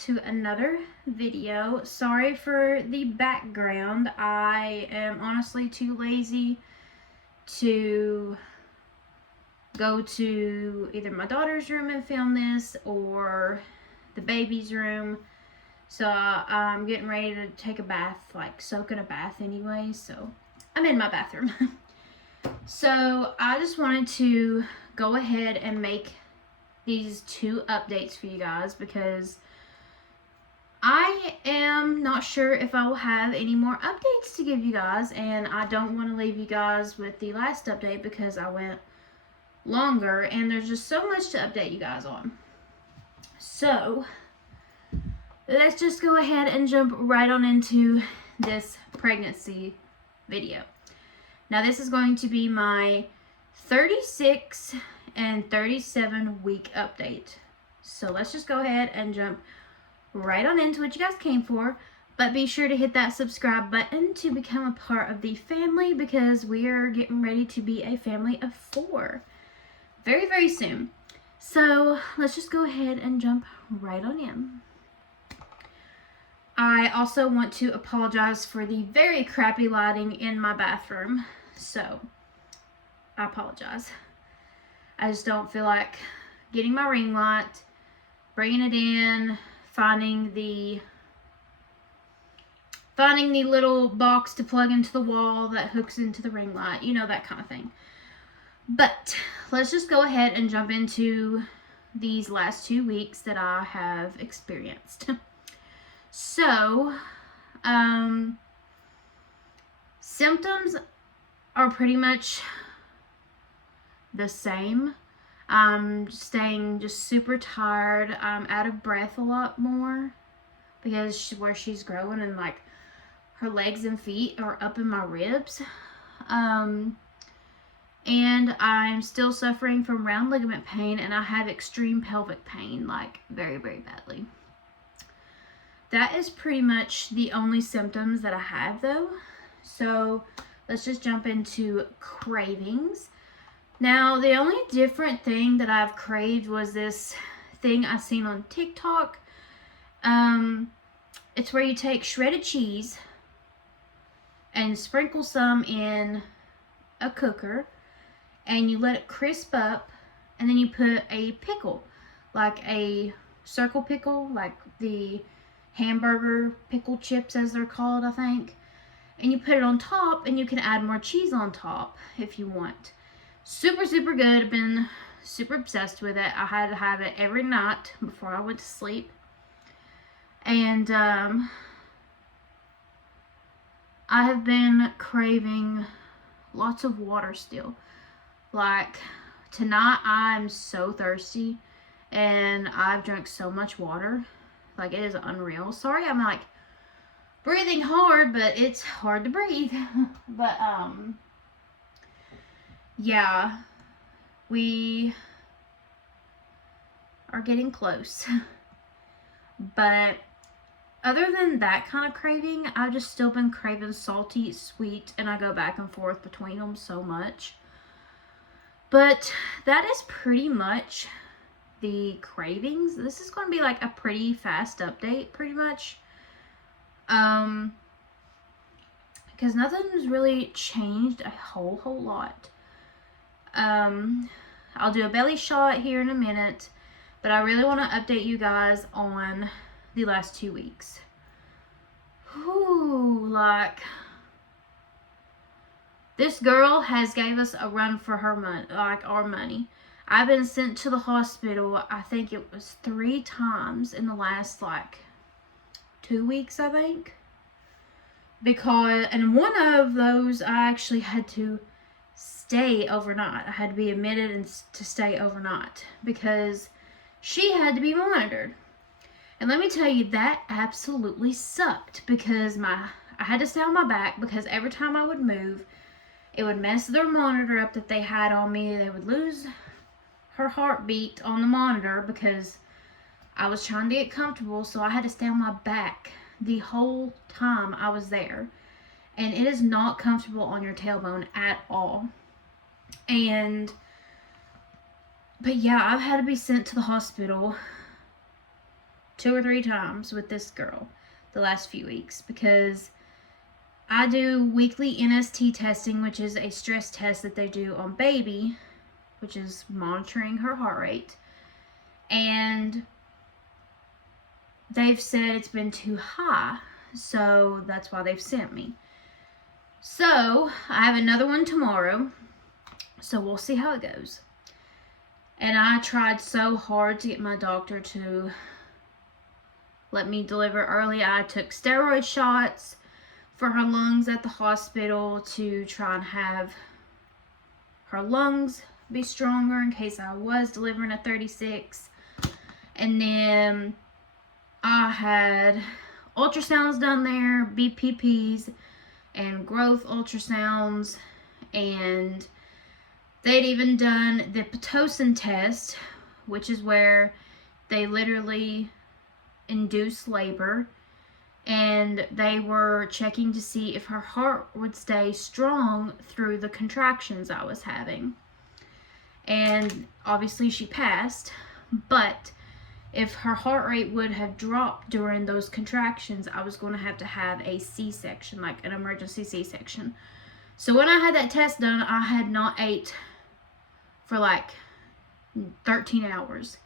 to another video. Sorry for the background. I am honestly too lazy to go to either my daughter's room and film this or the baby's room. So I'm getting ready to take a bath, like soak in a bath anyway. So I'm in my bathroom. So I just wanted to go ahead and make these two updates for you guys because I am not sure if I will have any more updates to give you guys, and I don't want to leave you guys with the last update because I went longer and there's just so much to update you guys on. So let's just go ahead and jump right on into this pregnancy video. Now this is going to be my 36 and 37 week update. So let's just go ahead and jump right on into what you guys came for. But be sure to hit that subscribe button to become a part of the family because we are getting ready to be a family of 4 very, very soon. So let's just go ahead and jump right on in. I also want to apologize for the very crappy lighting in my bathroom. So I apologize. I just don't feel like getting my ring light, bringing it in, finding the little box to plug into the wall that hooks into the ring light, you know, that kind of thing. But let's just go ahead and jump into these last 2 weeks that I have experienced. So, symptoms are pretty much the same. I'm staying just super tired. I'm out of breath a lot more because where she's growing and like her legs and feet are up in my ribs. And I'm still suffering from round ligament pain, and I have extreme pelvic pain, like very, very badly. That is pretty much the only symptoms that I have though. So let's just jump into cravings. Now, the only different thing that I've craved was this thing I seen on TikTok. It's where you take shredded cheese and sprinkle some in a cooker and you let it crisp up, and then you put a pickle, like a circle pickle, like the hamburger pickle chips as they're called, I think. And you put it on top, and you can add more cheese on top if you want. Super, super good. I've been super obsessed with it. I had to have it every night before I went to sleep. And I have been craving lots of water still. Like tonight, I'm so thirsty, and I've drank so much water. Like, it is unreal. Sorry, I'm like breathing hard, but it's hard to breathe. But yeah, we are getting close. But other than that kind of craving, I've just still been craving salty, sweet, and I go back and forth between them so much. But that is pretty much the cravings. This is going to be like a pretty fast update, pretty much. Because nothing's really changed a whole lot. I'll do a belly shot here in a minute, but I really want to update you guys on the last 2 weeks. Whew, like, this girl has gave us a run for her money, like our money. I've been sent to the hospital, I think it was 3 times in the last like 2 weeks, I think. Because, and one of those I actually had to stay overnight. I had to be admitted and to stay overnight because she had to be monitored. And let me tell you, that absolutely sucked because I had to stay on my back because every time I would move, it would mess their monitor up that they had on me. They would lose her heartbeat on the monitor because I was trying to get comfortable, so I had to stay on my back the whole time I was there. And it is not comfortable on your tailbone at all. But yeah, I've had to be sent to the hospital 2 or 3 times with this girl the last few weeks, because I do weekly NST testing, which is a stress test that they do on baby, which is monitoring her heart rate. And they've said it's been too high, so that's why they've sent me. So I have another one tomorrow, so we'll see how it goes. And I tried so hard to get my doctor to let me deliver early. I took steroid shots for her lungs at the hospital to try and have her lungs be stronger in case I was delivering at 36. And then I had ultrasounds done there, BPPs, and growth ultrasounds, and they'd even done the Pitocin test, which is where they literally induce labor, and they were checking to see if her heart would stay strong through the contractions I was having. And obviously she passed, but if her heart rate would have dropped during those contractions, I was going to have a C-section, like an emergency C-section. So when I had that test done, I had not ate for like 13 hours.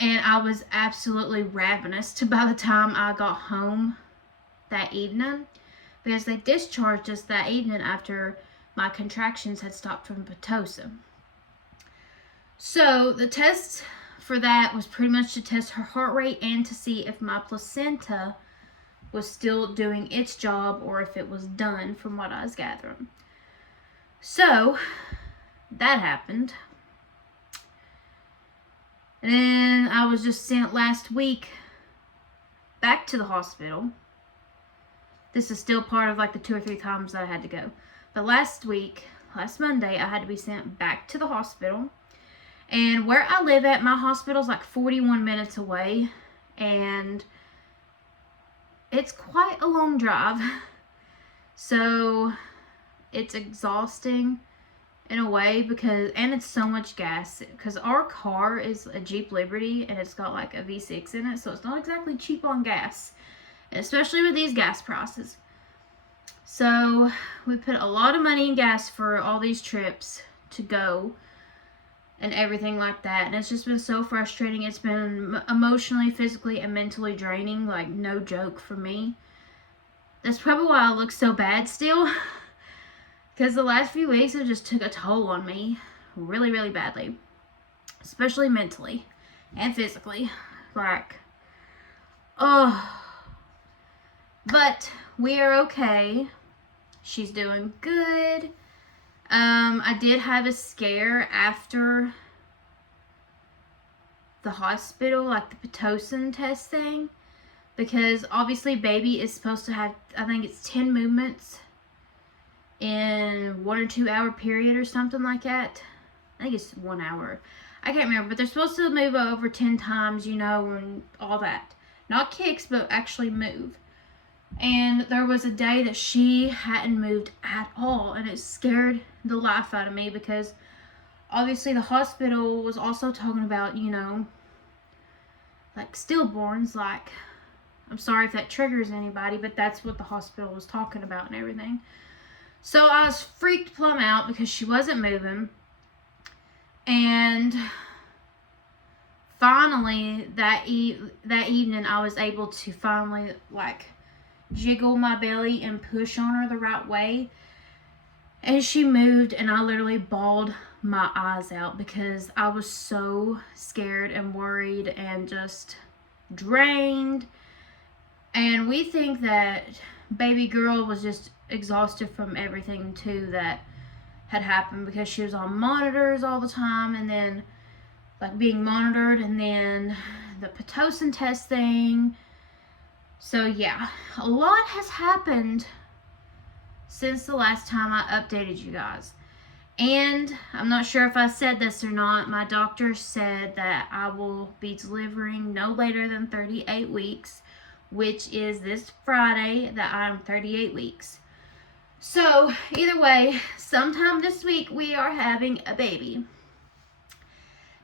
And I was absolutely ravenous by the time I got home that evening, because they discharged us that evening after my contractions had stopped from Pitocin. So the test for that was pretty much to test her heart rate and to see if my placenta was still doing its job or if it was done, from what I was gathering. So that happened. And then I was just sent last week back to the hospital. This is still part of like the 2 or 3 times that I had to go. But last Monday, I had to be sent back to the hospital. And where I live at, my hospital's like 41 minutes away. And it's quite a long drive. So it's exhausting in a way, and it's so much gas, because our car is a Jeep Liberty and it's got like a V6 in it, so it's not exactly cheap on gas, especially with these gas prices. So we put a lot of money in gas for all these trips to go and everything like that, and it's just been so frustrating. It's been emotionally, physically, and mentally draining, like no joke for me. That's probably why I look so bad still. Because the last few weeks, it just took a toll on me really, really badly. Especially mentally and physically. Like, oh. But we are okay. She's doing good. I did have a scare after the hospital, like the Pitocin test thing. Because obviously baby is supposed to have, I think it's 10 movements in 1 or 2 hour period or something like that. I think it's 1 hour. I can't remember, but they're supposed to move over 10 times, you know, and all that. Not kicks, but actually move. And there was a day that she hadn't moved at all, and it scared the life out of me, because obviously the hospital was also talking about, you know, like stillborns. Like, I'm sorry if that triggers anybody, but that's what the hospital was talking about and everything. So I was freaked plumb out because she wasn't moving. And finally, that evening, I was able to finally, like, jiggle my belly and push on her the right way. And she moved, and I literally bawled my eyes out because I was so scared and worried and just drained. And we think that baby girl was just exhausted from everything too that had happened, because she was on monitors all the time, and then like being monitored, and then the Pitocin test thing. So yeah, a lot has happened since the last time I updated you guys. And I'm not sure if I said this or not, my doctor said that I will be delivering no later than 38 weeks, which is this Friday that I'm 38 weeks. So either way, sometime this week we are having a baby.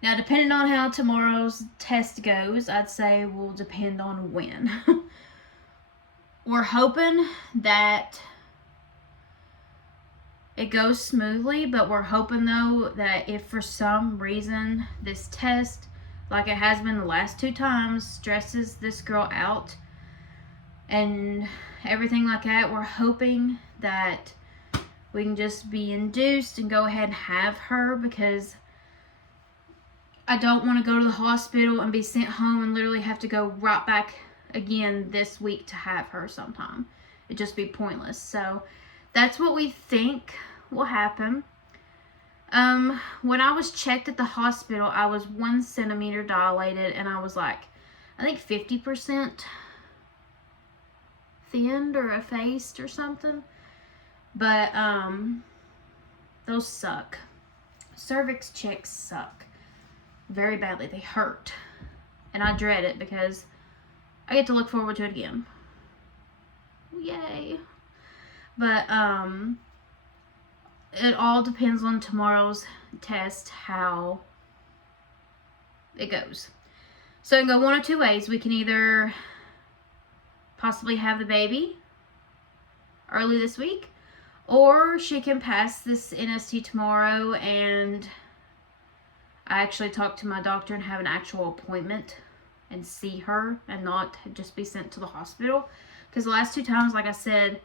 Now, depending on how tomorrow's test goes, I'd say will depend on when. We're hoping that it goes smoothly, but we're hoping though that if for some reason this test, like it has been the last 2 times, stresses this girl out and everything like that, we're hoping that we can just be induced and go ahead and have her, because I don't want to go to the hospital and be sent home and literally have to go right back again this week to have her sometime. It'd just be pointless. So that's what we think will happen. When I was checked at the hospital, I was 1 centimeter dilated, and I was like, I think 50% thinned or effaced or something. But those suck. Cervix checks suck very badly. They hurt, and I dread it because I get to look forward to it again. Yay. But it all depends on tomorrow's test, how it goes. So it can go one or two ways. We can either possibly have the baby early this week, or she can pass this NST tomorrow, and I actually talk to my doctor and have an actual appointment and see her and not just be sent to the hospital. Because the last 2 times, like I said,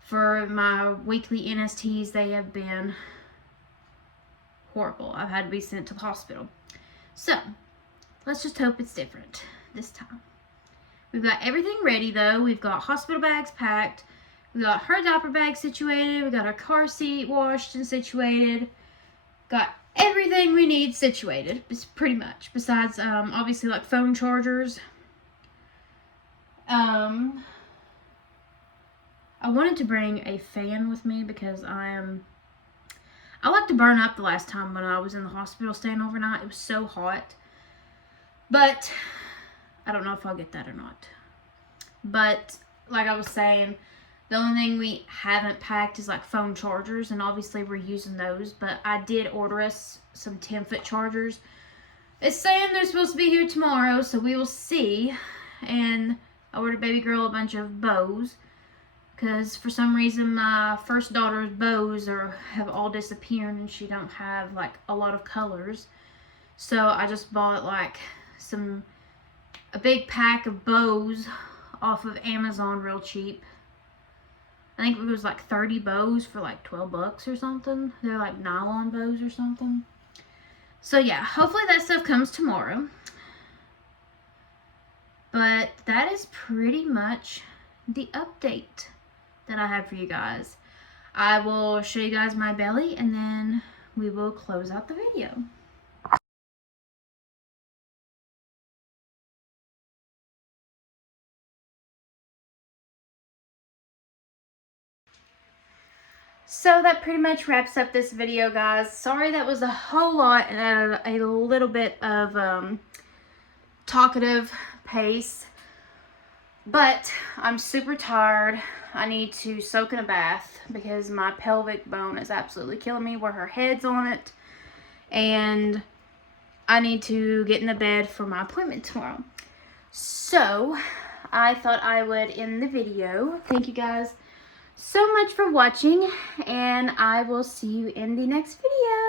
for my weekly NSTs, they have been horrible. I've had to be sent to the hospital. So, let's just hope it's different this time. We've got everything ready though. We've got hospital bags packed. We got her diaper bag situated. We got her car seat washed and situated. Got everything we need situated, pretty much. Besides, obviously, like phone chargers. I wanted to bring a fan with me because I like to burn up the last time when I was in the hospital staying overnight. It was so hot. But I don't know if I'll get that or not. But like I was saying, the only thing we haven't packed is like phone chargers, and obviously we're using those. But I did order us some 10-foot chargers. It's saying they're supposed to be here tomorrow, so we will see. And I ordered baby girl a bunch of bows, because for some reason my first daughter's bows have all disappeared, and she don't have like a lot of colors. So I just bought like a big pack of bows off of Amazon real cheap. I think it was like 30 bows for like $12 or something. They're like nylon bows or something. So yeah, hopefully that stuff comes tomorrow. But that is pretty much the update that I have for you guys. I will show you guys my belly, and then we will close out the video. So that pretty much wraps up this video, guys. Sorry that was a whole lot and a little bit of talkative pace, but I'm super tired. I need to soak in a bath because my pelvic bone is absolutely killing me where her head's on it, and I need to get in the bed for my appointment tomorrow. So I thought I would end the video. Thank you guys so much for watching, and I will see you in the next video.